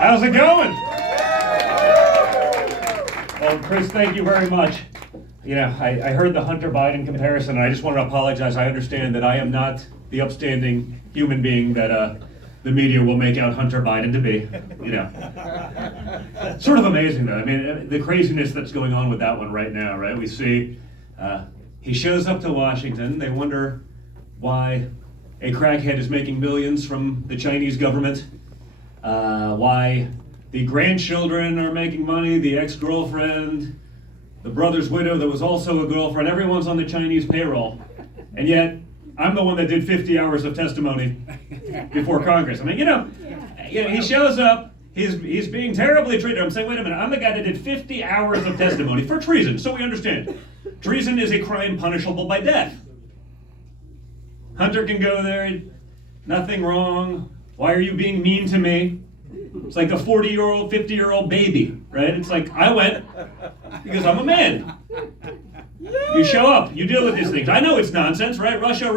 How's it going? Well, Chris, thank you very much. You know, I heard the Hunter Biden comparison, and I just want to apologize. I understand that I am not the upstanding human being that the media will make out Hunter Biden to be. You know, sort of amazing though. I mean, the craziness that's going on with that one right now, right? We see he shows up to Washington. They wonder why a crackhead is making millions from the Chinese government. Why the grandchildren are making money, the ex-girlfriend, the brother's widow that was also a girlfriend, everyone's on the Chinese payroll. And yet, I'm the one that did 50 hours of testimony before Congress. I mean, you know, he shows up, he's being terribly treated. I'm saying, wait a minute, I'm the guy that did 50 hours of testimony for treason, so we understand. Treason is a crime punishable by death. Hunter can go there, nothing wrong. Why are you being mean to me? It's like a 40-year-old, 50-year-old baby, right? It's like, I went because I'm a man. You show up, you deal with these things. I know it's nonsense, right? Russia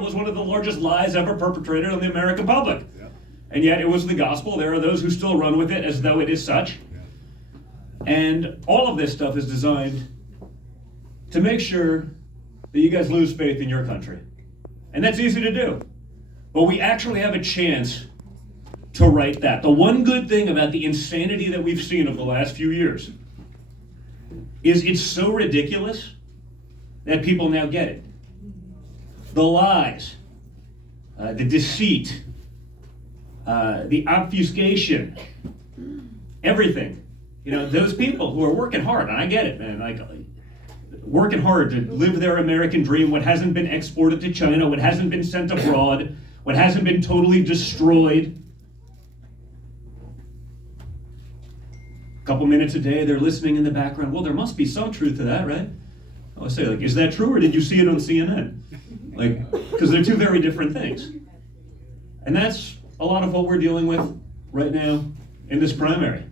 was one of the largest lies ever perpetrated on the American public. And yet it was the gospel. There are those who still run with it as though it is such. And all of this stuff is designed to make sure that you guys lose faith in your country. And that's easy to do. But we actually have a chance to right that. The one good thing about the insanity that we've seen over the last few years is it's so ridiculous that people now get it. The lies, the deceit, the obfuscation, everything. You know, those people who are working hard, and I get it, man, like working hard to live their American dream, what hasn't been exported to China, what hasn't been sent abroad, what hasn't been totally destroyed. A couple minutes a day, they're listening in the background. Well, there must be some truth to that, right? I say, like, is that true, or did you see it on CNN? Like, because they're two very different things. And that's a lot of what we're dealing with right now in this primary.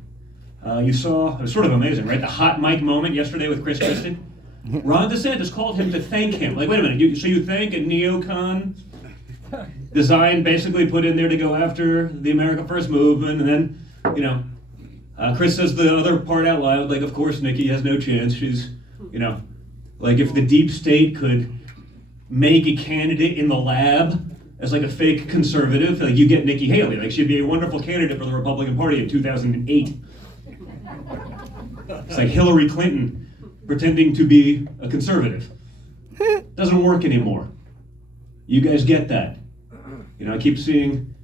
You saw, it was sort of amazing, right? The hot mic moment yesterday with Chris Christie. Ron DeSantis called him to thank him. Like, wait a minute, so you thank a neocon design basically put in there to go after the America First movement, and then, you know, Chris says the other part out loud, like, of course, Nikki has no chance. She's, you know, like if the deep state could make a candidate in the lab as like a fake conservative, like you get Nikki Haley, like she'd be a wonderful candidate for the Republican Party in 2008. It's like Hillary Clinton pretending to be a conservative. Doesn't work anymore. You guys get that. You know, I keep seeing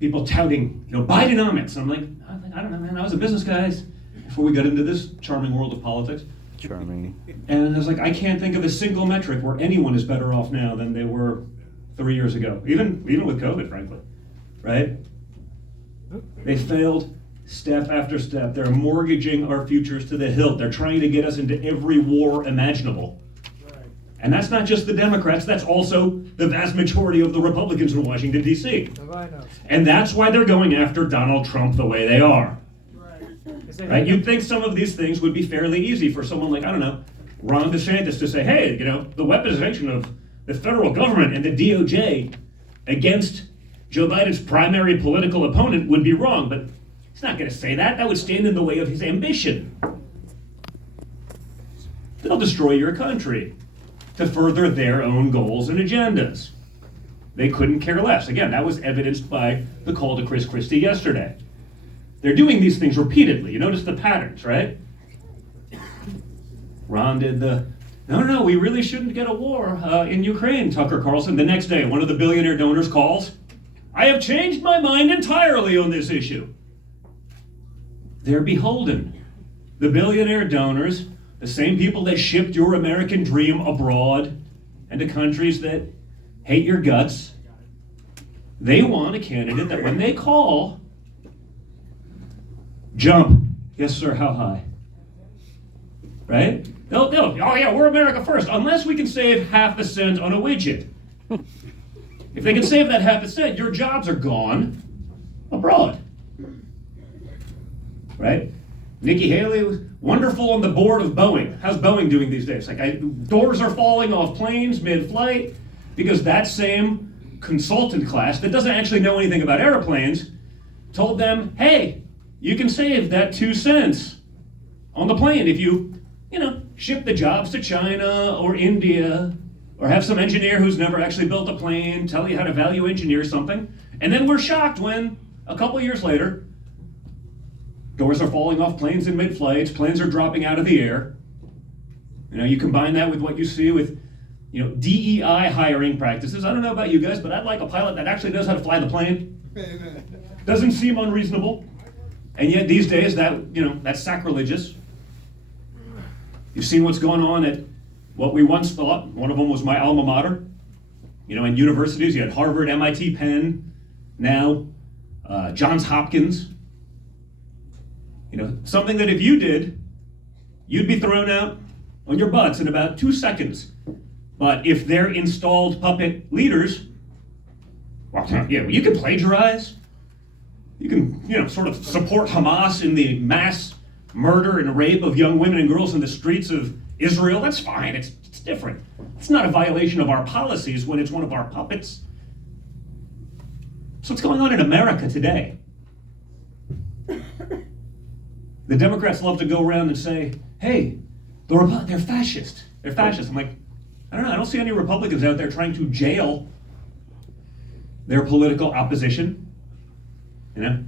people touting, you know, Bidenomics. I'm like, I don't know, man, I was a business guy before we got into this charming world of politics. Charming. And I was like, I can't think of a single metric where anyone is better off now than they were 3 years ago, even with COVID, frankly, right? They failed step after step. They're mortgaging our futures to the hilt. They're trying to get us into every war imaginable. And that's not just the Democrats, that's also the vast majority of the Republicans in Washington, D.C. And that's why they're going after Donald Trump the way they are. Right? You'd think some of these things would be fairly easy for someone like, I don't know, Ron DeSantis to say, hey, you know, the weaponization of the federal government and the DOJ against Joe Biden's primary political opponent would be wrong. But he's not going to say that. That would stand in the way of his ambition. They'll destroy your country to further their own goals and agendas. They couldn't care less. Again, that was evidenced by the call to Chris Christie yesterday. They're doing these things repeatedly. You notice the patterns, right? Ron did the, no, we really shouldn't get a war in Ukraine, Tucker Carlson. The next day, one of the billionaire donors calls, I have changed my mind entirely on this issue. They're beholden. The billionaire donors, the same people that shipped your American dream abroad and to countries that hate your guts, they want a candidate that when they call, jump. Yes, sir, how high? Right? They'll, oh yeah, we're America first, unless we can save half a cent on a widget. If they can save that half a cent, your jobs are gone abroad. Right? Nikki Haley was wonderful on the board of Boeing. How's Boeing doing these days? Like, doors are falling off planes mid-flight because that same consultant class that doesn't actually know anything about airplanes told them, hey, you can save that 2 cents on the plane if you ship the jobs to China or India, or have some engineer who's never actually built a plane tell you how to value engineer something. And then we're shocked when, a couple years later, doors are falling off planes in mid-flights, planes are dropping out of the air. You combine that with what you see with DEI hiring practices. I don't know about you guys, but I'd like a pilot that actually knows how to fly the plane. Doesn't seem unreasonable. And yet these days that's sacrilegious. You've seen what's going on at what we once thought, one of them was my alma mater. In universities, you had Harvard, MIT, Penn, now Johns Hopkins. Something that if you did, you'd be thrown out on your butts in about 2 seconds. But if they're installed puppet leaders, well, you can plagiarize. You can, sort of support Hamas in the mass murder and rape of young women and girls in the streets of Israel. That's fine. It's different. It's not a violation of our policies when it's one of our puppets. So what's going on in America today? The Democrats love to go around and say, hey, they're fascist. They're fascist. I'm like, I don't know. I don't see any Republicans out there trying to jail their political opposition. I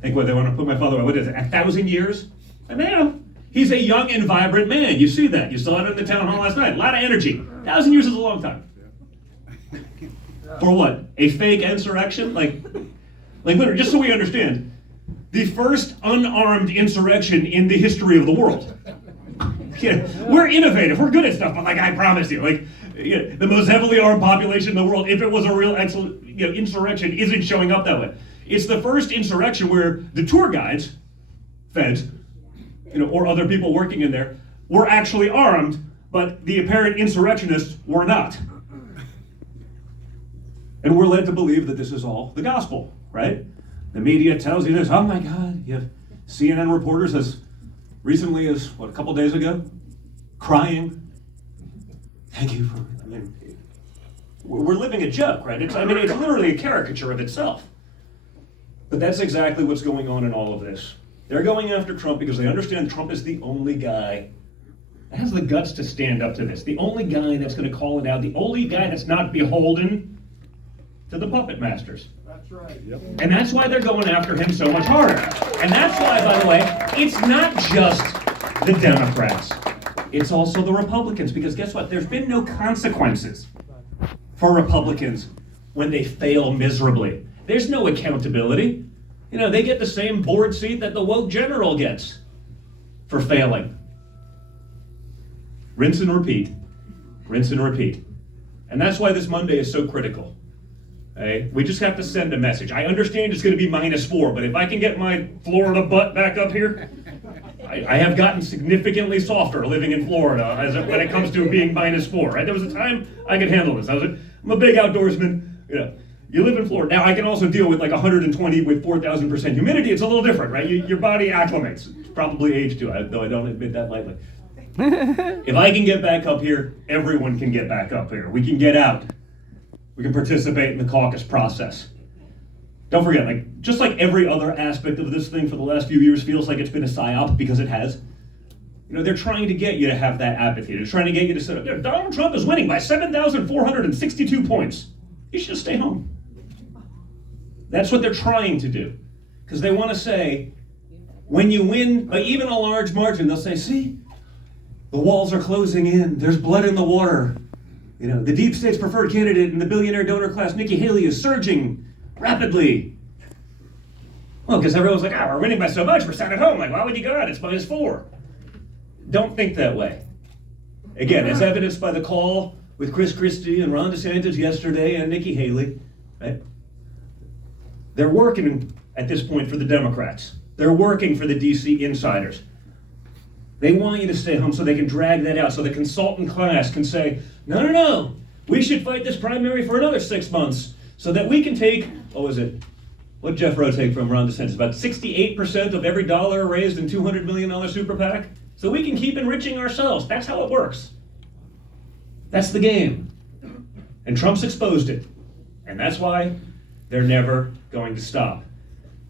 think what they want to put my father, what is it, 1,000 years? He's a young and vibrant man. You see that. You saw it in the town hall last night. A lot of energy. 1,000 years is a long time. For what? A fake insurrection? Like literally, just so we understand, the first unarmed insurrection in the history of the world. We're innovative. We're good at stuff, but I promise you, the most heavily armed population in the world, if it was a real excellent insurrection, isn't showing up that way. It's the first insurrection where the tour guides, feds, or other people working in there, were actually armed, but the apparent insurrectionists were not. And we're led to believe that this is all the gospel, right? The media tells you this. Oh my God, you have CNN reporters as recently as, a couple days ago, crying. Thank you for, we're living a joke, right? It's literally a caricature of itself. But that's exactly what's going on in all of this. They're going after Trump because they understand Trump is the only guy that has the guts to stand up to this. The only guy that's going to call it out. The only guy that's not beholden to the puppet masters. That's right. Yep. And that's why they're going after him so much harder. And that's why, by the way, it's not just the Democrats. It's also the Republicans. Because guess what? There's been no consequences for Republicans when they fail miserably. There's no accountability. They get the same board seat that the woke general gets for failing. Rinse and repeat. Rinse and repeat. And that's why this Monday is so critical. Okay? We just have to send a message. I understand it's going to be -4, but if I can get my Florida butt back up here, I have gotten significantly softer living in Florida when it comes to being -4. Right? There was a time I could handle this. I'm a big outdoorsman. You live in Florida. Now, I can also deal with 120 with 4,000% humidity. It's a little different, right? Your body acclimates. It's probably age too, though I don't admit that lightly. If I can get back up here, everyone can get back up here. We can get out. We can participate in the caucus process. Don't forget, just like every other aspect of this thing for the last few years feels like it's been a psyop, because it has. They're trying to get you to have that apathy. They're trying to get you to say, Donald Trump is winning by 7,462 points. You should just stay home. That's what they're trying to do. Because they want to say, when you win by even a large margin, they'll say, see, the walls are closing in. There's blood in the water. The deep state's preferred candidate in the billionaire donor class, Nikki Haley, is surging rapidly. Well, because everyone's like, we're winning by so much, we're sat at home. Why would you go out? It's -4. Don't think that way. Again, as evidenced by the call with Chris Christie and Ron DeSantis yesterday and Nikki Haley, right? They're working at this point for the Democrats. They're working for the DC insiders. They want you to stay home so they can drag that out, so the consultant class can say, no, we should fight this primary for another 6 months so that we can take, what did Jeff Rowe take from Ron DeSantis? About 68% of every dollar raised in $200 million super PAC, so we can keep enriching ourselves. That's how it works. That's the game. And Trump's exposed it. And that's why they're never going to stop.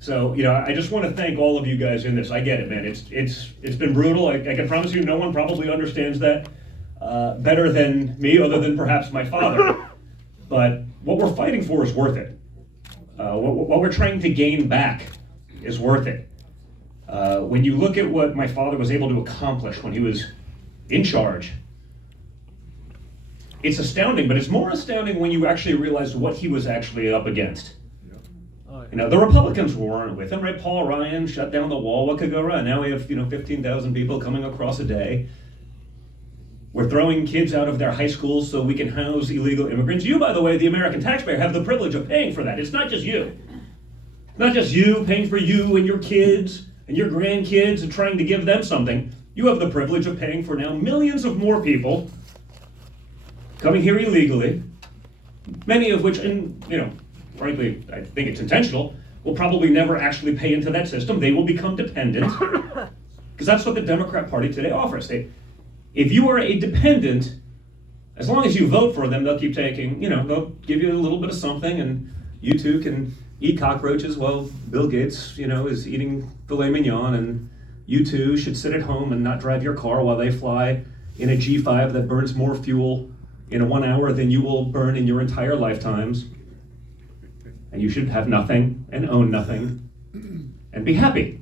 So, I just want to thank all of you guys in this. I get it, man. It's been brutal. I can promise you no one probably understands that better than me, other than perhaps my father. But what we're fighting for is worth it. What we're trying to gain back is worth it. When you look at what my father was able to accomplish when he was in charge, it's astounding, but it's more astounding when you actually realize what he was actually up against. The Republicans weren't with him, right? Paul Ryan shut down the wall. What could go wrong? Now we have, 15,000 people coming across a day. We're throwing kids out of their high schools so we can house illegal immigrants. You, by the way, the American taxpayer, have the privilege of paying for that. It's not just you. Not just you paying for you and your kids and your grandkids and trying to give them something. You have the privilege of paying for now millions of more people coming here illegally, many of which, and frankly, I think it's intentional, will probably never actually pay into that system. They will become dependent, because that's what the Democrat Party today offers. If you are a dependent, as long as you vote for them, they'll keep taking, they'll give you a little bit of something, and you too can eat cockroaches while Bill Gates, is eating filet mignon, and you too should sit at home and not drive your car while they fly in a G5 that burns more fuel in 1 hour than you will burn in your entire lifetimes. And you should have nothing and own nothing and be happy.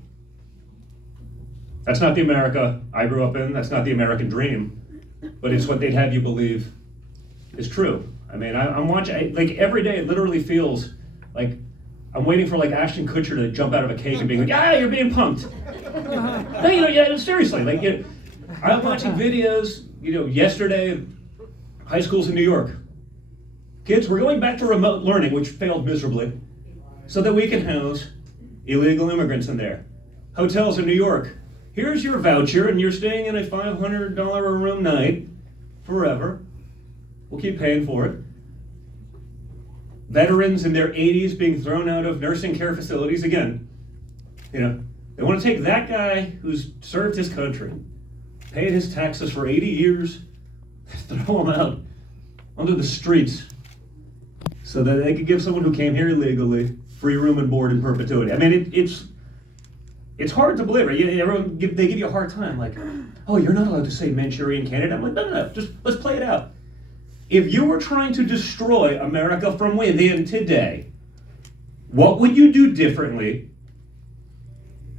That's not the America I grew up in. That's not the American dream. But it's what they'd have you believe is true. I mean, I'm watching, every day it literally feels like I'm waiting for Ashton Kutcher to jump out of a cake and being like, you're being punked. No, seriously, I'm watching videos, yesterday, high schools in New York. Kids, we're going back to remote learning, which failed miserably, so that we can house illegal immigrants in there. Hotels in New York, here's your voucher, and you're staying in a $500 a room night forever. We'll keep paying for it. Veterans in their 80s being thrown out of nursing care facilities. Again, they want to take that guy who's served his country, paid his taxes for 80 years, throw him out onto the streets so that they could give someone who came here illegally free room and board in perpetuity. I mean, it's hard to believe, right? They give you a hard time, you're not allowed to say Manchurian candidate. I'm like, no, just let's play it out. If you were trying to destroy America from within today, what would you do differently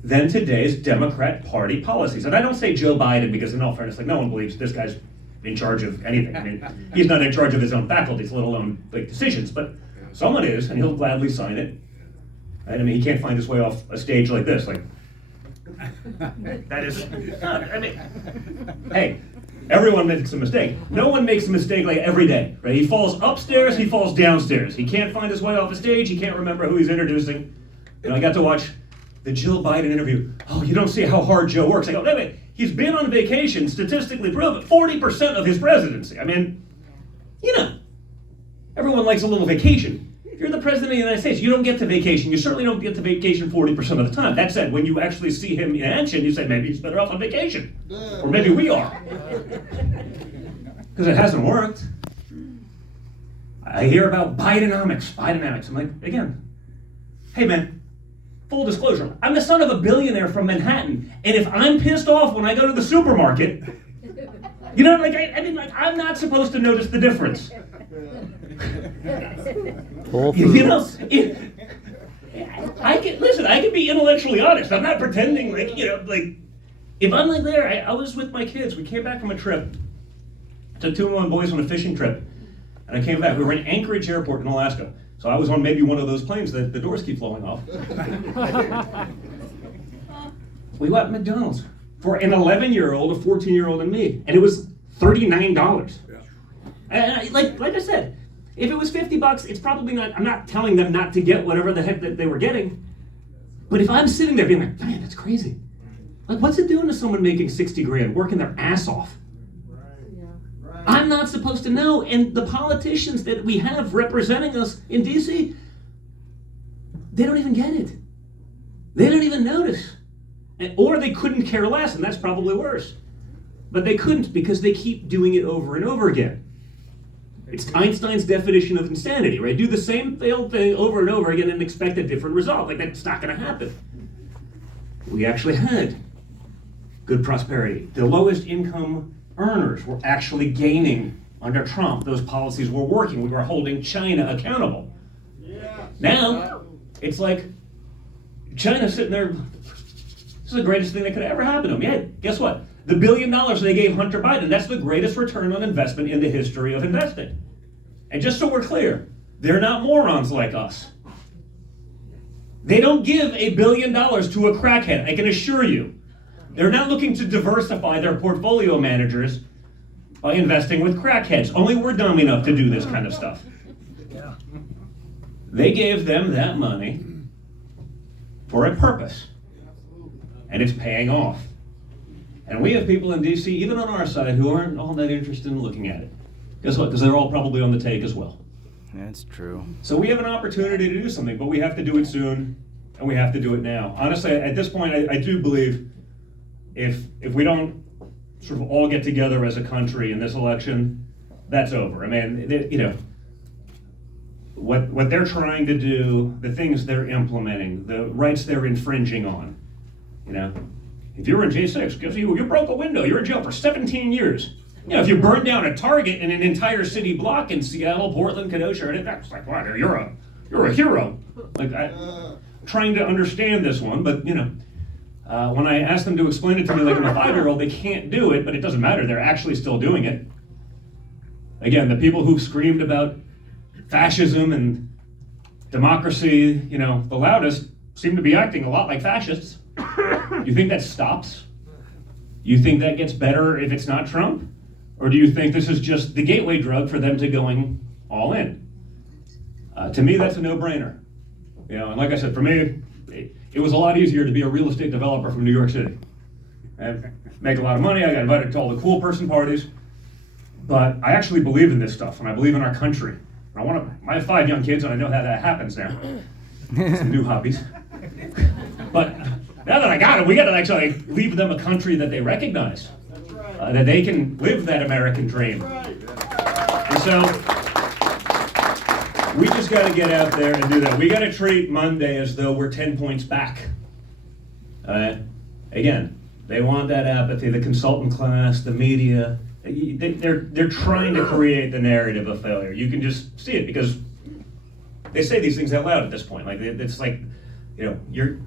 than today's Democrat Party policies? And I don't say Joe Biden because, in all fairness, no one believes this guy's in charge of anything. I mean, he's not in charge of his own faculties, let alone decisions, but someone is, and he'll gladly sign it. Right? I mean, he can't find his way off a stage like this. That is, hey, everyone makes a mistake. No one makes a mistake every day, right? He falls upstairs, he falls downstairs. He can't find his way off a stage, he can't remember who he's introducing. I got to watch the Jill Biden interview. Oh, you don't see how hard Joe works. I go, wait. He's been on vacation, statistically proven, 40% of his presidency. I mean, everyone likes a little vacation. If you're the president of the United States, you don't get to vacation. You certainly don't get to vacation 40% of the time. That said, when you actually see him in action, you say, maybe he's better off on vacation. Or maybe we are. Because it hasn't worked. I hear about Bidenomics. I'm like, again, hey man, full disclosure, I'm the son of a billionaire from Manhattan, and if I'm pissed off when I go to the supermarket, I'm not supposed to notice the difference. I can be intellectually honest. I'm not pretending if I'm there, I was with my kids. We came back from a trip. I took 2 of my boys on a fishing trip, and I came back. We were in Anchorage Airport in Alaska. So I was on maybe one of those planes that the doors keep falling off. We went to McDonald's for an 11-year-old, a 14-year-old, and me, and it was $39. And like I said, if it was $50, it's probably not. I'm not telling them not to get whatever the heck that they were getting, but if I'm sitting there being like, man, that's crazy. What's it doing to someone making 60 grand, working their ass off? I'm not supposed to know, and the politicians that we have representing us in DC, they don't even get it. They don't even notice. Or they couldn't care less, and that's probably worse. But they couldn't because they keep doing it over and over again. It's Einstein's definition of insanity, right? Do the same failed thing over and over again and expect a different result. Like, that's not going to happen. We actually had good prosperity. The lowest income earners were actually gaining under Trump. Those policies were working. We were holding China accountable. Now, it's like China's sitting there. This is the greatest thing that could ever happen to them. Yeah, guess what? The $1 billion they gave Hunter Biden, that's the greatest return on investment in the history of investing. And just so we're clear, they're not morons like us. They don't give $1 billion to a crackhead, I can assure you. They're not looking to diversify their portfolio managers by investing with crackheads. Only we're dumb enough to do this kind of stuff. They gave them that money for a purpose. And it's paying off. And we have people in DC, even on our side, who aren't all that interested in looking at it. Guess what? Because they're all probably on the take as well. That's true. So we have an opportunity to do something, but we have to do it soon, and we have to do it now. Honestly, at this point, I do believe if we don't sort of all get together as a country in this election, that's over. I mean, what they're trying to do, the things they're implementing, the rights they're infringing on, if you're in J6, you broke a window, you're in jail for 17 years. If you burn down a Target in an entire city block in Seattle, Portland, Kenosha, that's like, wow, you're a hero. Like, I'm trying to understand this one, but when I ask them to explain it to me like I'm a 5-year-old, they can't do it, but it doesn't matter, they're actually still doing it. Again, the people who've screamed about fascism and democracy, the loudest, seem to be acting a lot like fascists. You think that stops? You think that gets better if it's not Trump? Or do you think this is just the gateway drug for them to going all in? To me, that's a no-brainer. And like I said, for me, it was a lot easier to be a real estate developer from New York City. I make a lot of money, I got invited to all the cool person parties, but I actually believe in this stuff, and I believe in our country. I have 5 young kids, and I know how that happens now. Some new hobbies. But now that I got it, we got to actually leave them a country that they recognize, that they can live that American dream. And so we just got to get out there and do that. We got to treat Monday as though we're 10 points back. Again, they want that apathy, the consultant class, the media. They're trying to create the narrative of failure. You can just see it because they say these things out loud at this point. Like, it's like,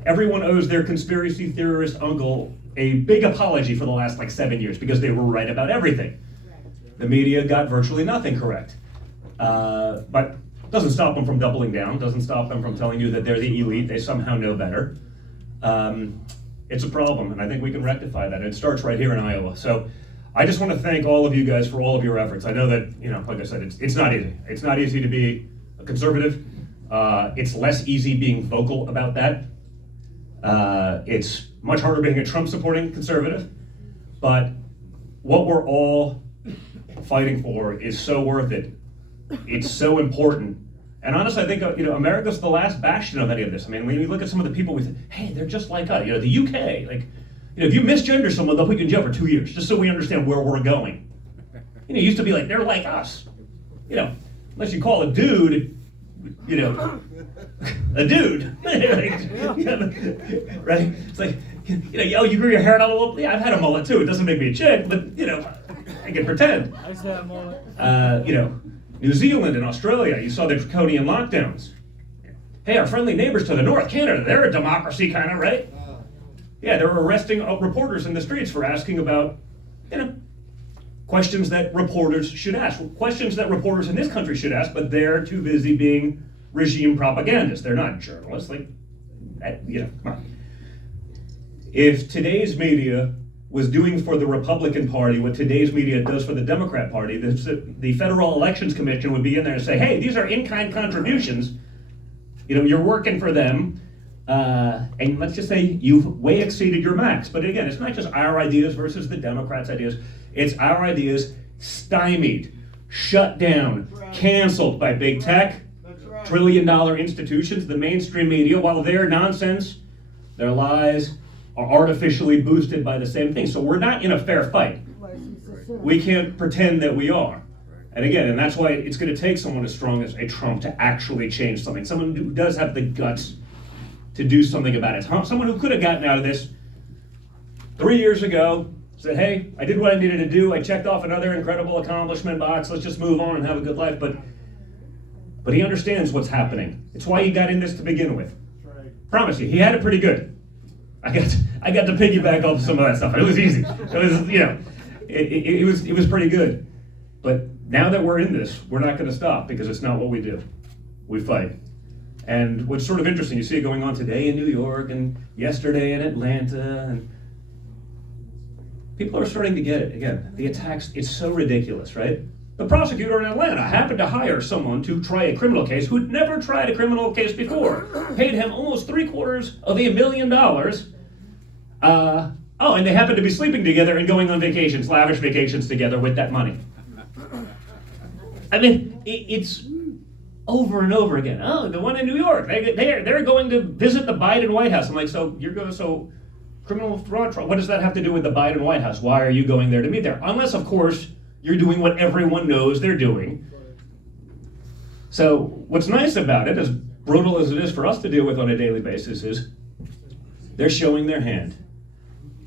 everyone owes their conspiracy theorist uncle a big apology for the last 7 years because they were right about everything. The media got virtually nothing correct. But doesn't stop them from doubling down, doesn't stop them from telling you that they're the elite, they somehow know better. It's a problem, and I think we can rectify that. It starts right here in Iowa. So I just want to thank all of you guys for all of your efforts. I know that, like I said, it's not easy. It's not easy to be a conservative. It's less easy being vocal about that. It's much harder being a Trump-supporting conservative. But what we're all fighting for is so worth it. It's so important. And honestly, I think America's the last bastion of any of this. I mean, when you look at some of the people, we think, hey, they're just like us. The UK, if you misgender someone, they'll put you in jail for 2 years, just so we understand where we're going. It used to be like, they're like us. Unless you call a dude, a dude. Right? It's like, you grew your hair out a little. Yeah, I've had a mullet too. It doesn't make me a chick, but, I can pretend. I used to have a mullet. New Zealand and Australia, you saw the draconian lockdowns. Hey, our friendly neighbors to the north, Canada, they're a democracy kind of, right? Yeah, they're arresting reporters in the streets for asking about, questions that reporters should ask. Questions that reporters in this country should ask, but they're too busy being regime propagandists. They're not journalists. Come on. If today's media was doing for the Republican Party what today's media does for the Democrat Party, the Federal Elections Commission would be in there and say, hey, these are in-kind contributions. You're working for them. And let's just say you've way exceeded your max. But again, it's not just our ideas versus the Democrats' ideas. It's our ideas stymied, shut down, canceled by big tech, trillion-dollar institutions, the mainstream media, while their nonsense, their lies, are artificially boosted by the same thing. So we're not in a fair fight. We can't pretend that we are. And again, and that's why it's going to take someone as strong as a Trump to actually change something. Someone who does have the guts to do something about it. Someone who could have gotten out of this 3 years ago, said, hey, I did what I needed to do. I checked off another incredible accomplishment box. Let's just move on and have a good life. But he understands what's happening. It's why he got in this to begin with. Promise you, he had it pretty good. I got to piggyback off some of that stuff. It was easy. It was, you know, it was pretty good. But now that we're in this, we're not going to stop because it's not what we do. We fight. And what's sort of interesting, you see it going on today in New York and yesterday in Atlanta, and people are starting to get it. Again, the attacks, it's so ridiculous, right? The prosecutor in Atlanta happened to hire someone to try a criminal case who'd never tried a criminal case before, paid him almost $750,000. And they happened to be sleeping together and going on vacations, lavish vacations together with that money. I mean, it's over and over again. Oh, the one in New York, they're going to visit the Biden White House. I'm like, so criminal fraud trial, what does that have to do with the Biden White House? Why are you going there to meet there? Unless, of course, you're doing what everyone knows they're doing. So what's nice about it, as brutal as it is for us to deal with on a daily basis, is they're showing their hand.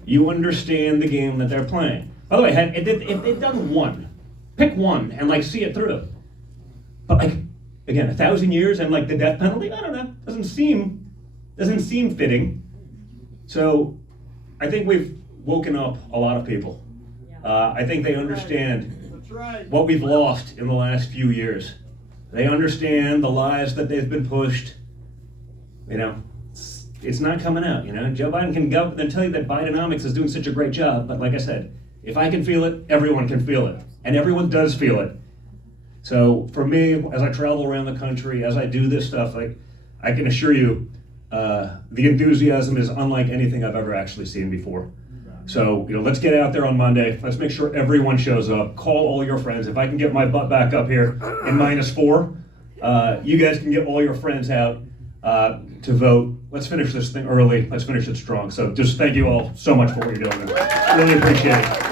You understand the game that they're playing. By the way, if they'd done one, pick one and see it through. But again, 1,000 years and the death penalty, I don't know, doesn't seem fitting. So I think we've woken up a lot of people. I think they understand what we've lost in the last few years. They understand the lies that they've been pushed. You know, it's not coming out. You know, Joe Biden can go and tell you that Bidenomics is doing such a great job, but like I said, if I can feel it, everyone can feel it, and everyone does feel it. So for me, as I travel around the country, as I do this stuff, I can assure you, the enthusiasm is unlike anything I've ever actually seen before. So, let's get out there on Monday. Let's make sure everyone shows up. Call all your friends. If I can get my butt back up here in -4, you guys can get all your friends out to vote. Let's finish this thing early. Let's finish it strong. So just thank you all so much for what you're doing. Really appreciate it.